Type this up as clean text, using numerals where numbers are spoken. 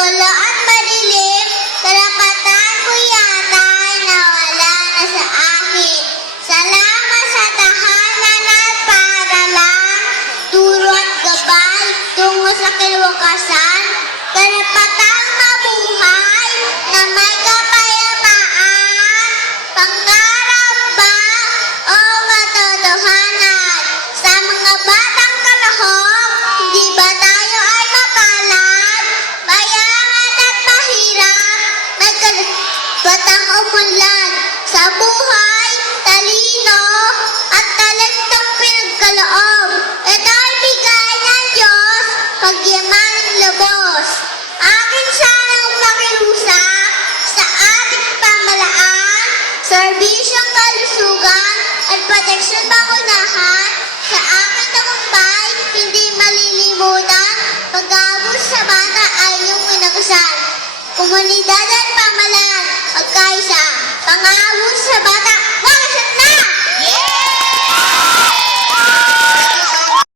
magulo at madilim, karapatan ko yata ay nawala na sa akin. Salamat sa tahanan at paaralan, turo at gabay tungo sa kalwakasan, karapatang mabuhay na may kapayapaan, pangarap ba o katotohanan? Sa mga batang kalahok, hindi ba tayo ay mapalad? Mayangat at mahirap, may batang umunlad. Sa buhay, talino at talentong pinagkaloob. Ito ay bigay ng Diyos, pagyamaning lubos. Akin sanang makiusap sa ating pamalaan, serbisyong kalusugan at proteksyon pangunahan. Sa aking tagumpay, hindi malilimutan, pag-abot sa bata ay iyong inagusal. Komunidad at pamalaan, magkaisa, pang-abot sa bata, magasan na!